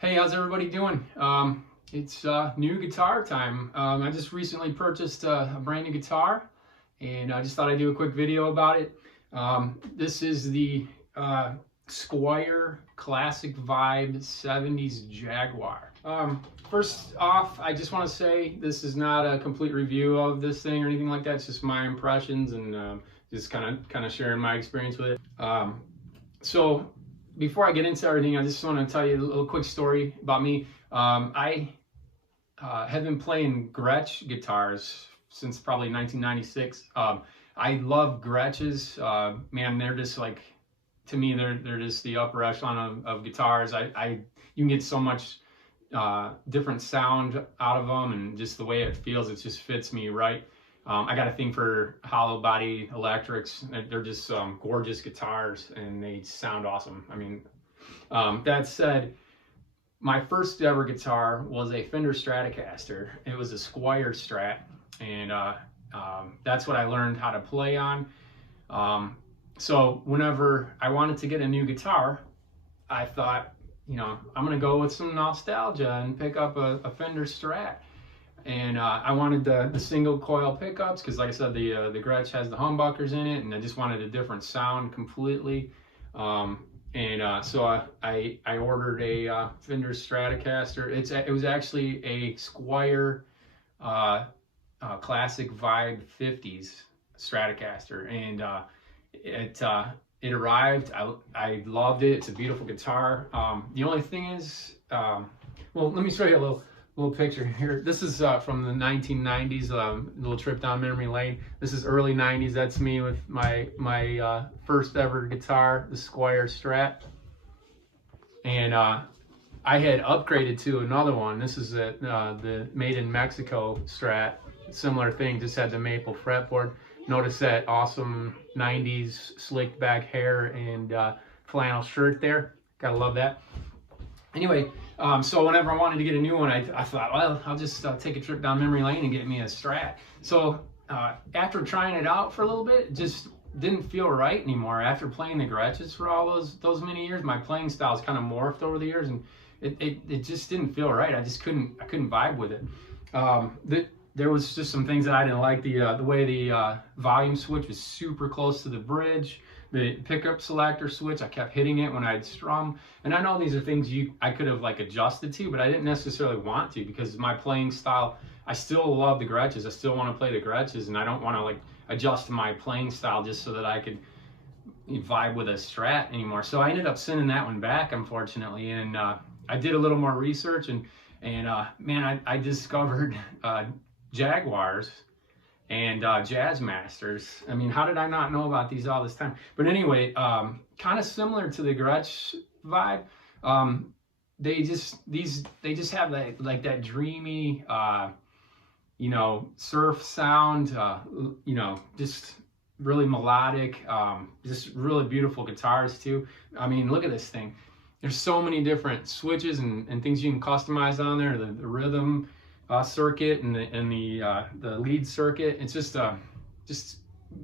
Hey, how's everybody doing? It's new guitar time. I just recently purchased a brand new guitar, and I just thought I'd do a quick video about it. This is the Squier Classic Vibe 70's Jaguar. First off, I just want to say this is not a complete review of this thing or anything like that. It's just my impressions and just kind of sharing my experience with it. So before I get into everything, I just want to tell you a little quick story about me. I have been playing Gretsch guitars since probably 1996. I love Gretches. Man, they're just like, to me, they're just the upper echelon of guitars. You can get so much different sound out of them, and just the way it feels, it just fits me right. I got a thing for hollow body electrics. They're just gorgeous guitars, and they sound awesome. I mean, that said, my first ever guitar was a Fender Stratocaster. It was a Squier Strat, and that's what I learned how to play on. So whenever I wanted to get a new guitar, I thought, you know, I'm gonna go with some nostalgia and pick up a Fender Strat. And I wanted the single coil pickups because, like I said, the Gretsch has the humbuckers in it, and I just wanted a different sound completely. So I ordered a Fender Stratocaster. It was actually a Squier Classic Vibe 50's Stratocaster, and it arrived. I loved it. It's a beautiful guitar. The only thing is, well, let me show you a little picture here. This is from the 1990s, little trip down memory lane. This is early 90s. That's me with my first ever guitar, the Squier Strat. And I had upgraded to another one. This is the made in Mexico Strat. Similar thing, just had the maple fretboard. Notice that awesome 90s slicked back hair and flannel shirt there. Gotta love that. Anyway, so whenever I wanted to get a new one, I thought, well, I'll just take a trip down memory lane and get me a Strat. So after trying it out for a little bit, it just didn't feel right anymore. After playing the Gretches for all those many years, my playing style's kind of morphed over the years, and it just didn't feel right. I couldn't vibe with it. There was just some things that I didn't like. The way the volume switch was super close to the bridge. The pickup selector switch, I kept hitting it when I'd strum. And I know these are things I could have like adjusted to, but I didn't necessarily want to, because my playing style, I still love the Gretches. I still want to play the Gretches, and I don't want to like adjust my playing style just so that I could vibe with a Strat anymore. So I ended up sending that one back, unfortunately. And I did a little more research, and man, I discovered Jaguars and Jazzmasters. I mean, how did I not know about these all this time? But anyway, kind of similar to the Gretsch vibe. They just have that dreamy, you know, surf sound. You know, just really melodic. Just really beautiful guitars too. I mean, look at this thing. There's so many different switches and things you can customize on there. The rhythm circuit and the lead circuit. It's just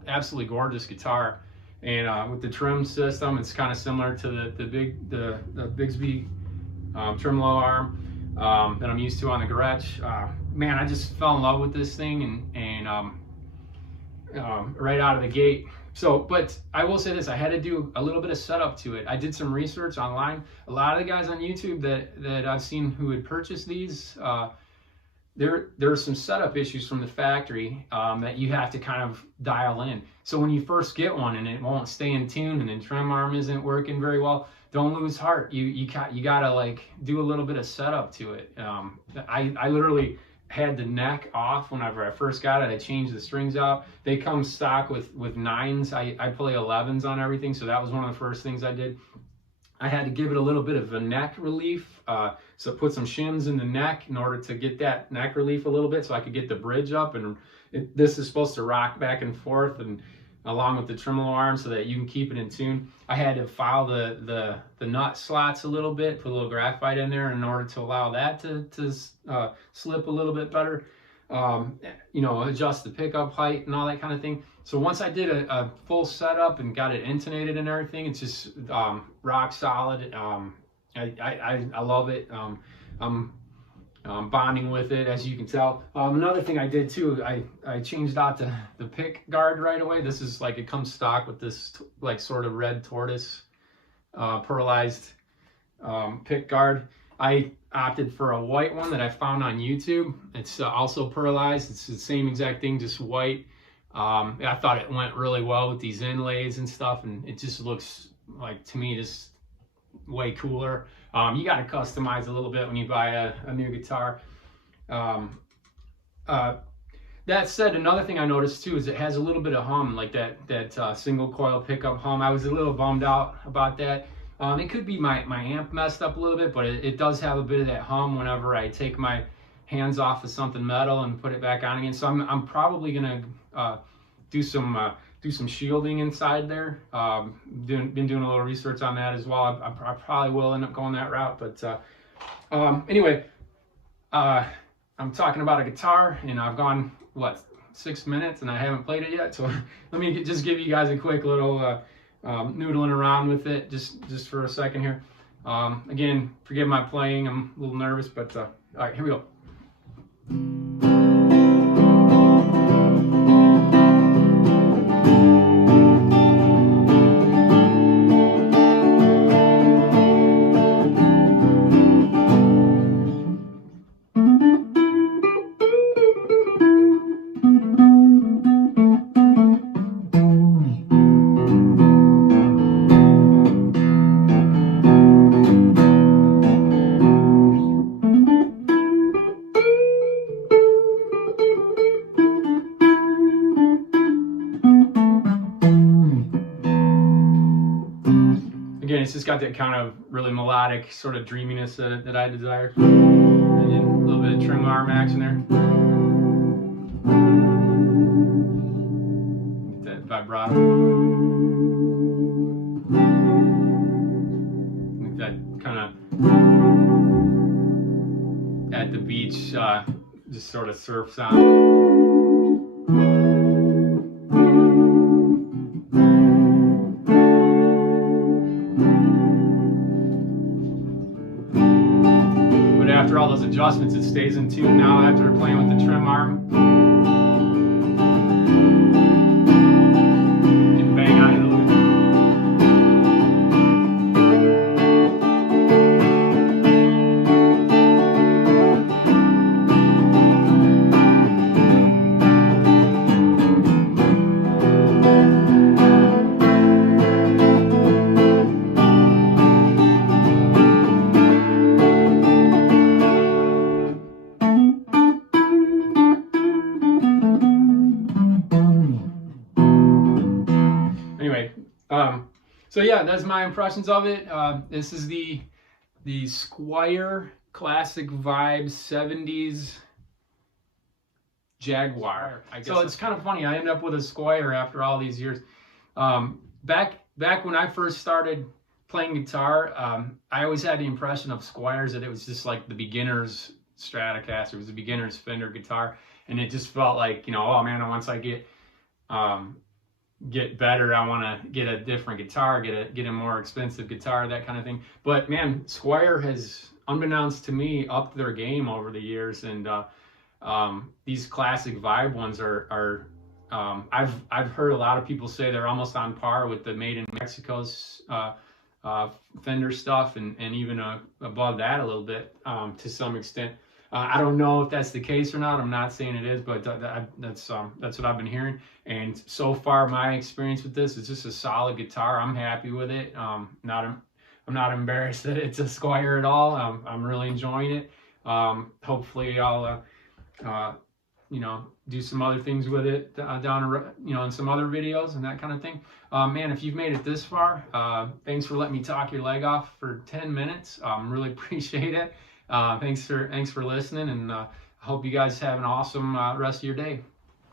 absolutely gorgeous guitar. And with the trim system, it's kind of similar to the Bigsby tremolo arm that I'm used to on the Gretsch. Man, I just fell in love with this thing and right out of the gate. So, but I will say this, I had to do a little bit of setup to it. I did some research online. A lot of the guys on YouTube that I've seen who had purchased these, there are some setup issues from the factory that you have to kind of dial in. So when you first get one and it won't stay in tune and the trim arm isn't working very well, don't lose heart. You gotta like do a little bit of setup to it. I literally had the neck off whenever I first got it. I changed the strings out. They come stock with 9s. I play 11s on everything, so that was one of the first things I did. I had to give it a little bit of a neck relief, so put some shims in the neck in order to get that neck relief a little bit, so I could get the bridge up. And this is supposed to rock back and forth, and along with the tremolo arm, so that you can keep it in tune. I had to file the nut slots a little bit, put a little graphite in there in order to allow that to slip a little bit better. You know, adjust the pickup height and all that kind of thing. So once I did a full setup and got it intonated and everything, it's just rock solid. I love it. I'm bonding with it, as you can tell. Another thing I did too, I changed out the pick guard right away. This is like, it comes stock with this like sort of red tortoise pearlized pick guard. I opted for a white one that I found on YouTube. It's also pearlized. It's the same exact thing, just white. I thought it went really well with these inlays and stuff, and it just looks like, to me, just way cooler. You got to customize a little bit when you buy a new guitar. That said, another thing I noticed too is it has a little bit of hum, like that single coil pickup hum. I was a little bummed out about that. It could be my amp messed up a little bit, but it does have a bit of that hum whenever I take my hands off of something metal and put it back on again. So I'm probably gonna do some shielding inside there. Been doing a little research on that as well. I probably will end up going that route. But anyway, I'm talking about a guitar, and I've gone, what, 6 minutes, and I haven't played it yet. So let me just give you guys a quick little noodling around with it just for a second here. Again, forgive my playing. I'm a little nervous, but all right, here we go. Again, it's just got that kind of really melodic sort of dreaminess that I desire. And then a little bit of trim arm action there. Get that vibrato. Like that kind of at the beach, just sort of surf sound. After all those adjustments, it stays in tune now after playing with the trim arm. You can bang on it a little bit. So yeah, that's my impressions of it. This is the Squier Classic Vibe 70's Jaguar. So it's kind of funny. I ended up with a Squier after all these years. Back when I first started playing guitar, I always had the impression of Squiers that it was just like the beginner's Stratocaster. It was a beginner's Fender guitar, and it just felt like, you know, oh man, once I get better, I want to get a different guitar, get a more expensive guitar, that kind of thing. But man, Squier has, unbeknownst to me, upped their game over the years, and these classic vibe ones are I've heard a lot of people say they're almost on par with the made in Mexico's Fender stuff, and even above that a little bit to some extent. I don't know if that's the case or not. I'm not saying it is, but that's what I've been hearing. And so far, my experience with this is just a solid guitar. I'm happy with it. I'm not embarrassed that it's a Squier at all. I'm really enjoying it. Hopefully, I'll you know, do some other things with it down, you know, in some other videos and that kind of thing. Man, if you've made it this far, thanks for letting me talk your leg off for 10 minutes. Really appreciate it. Thanks for listening, and I hope you guys have an awesome rest of your day.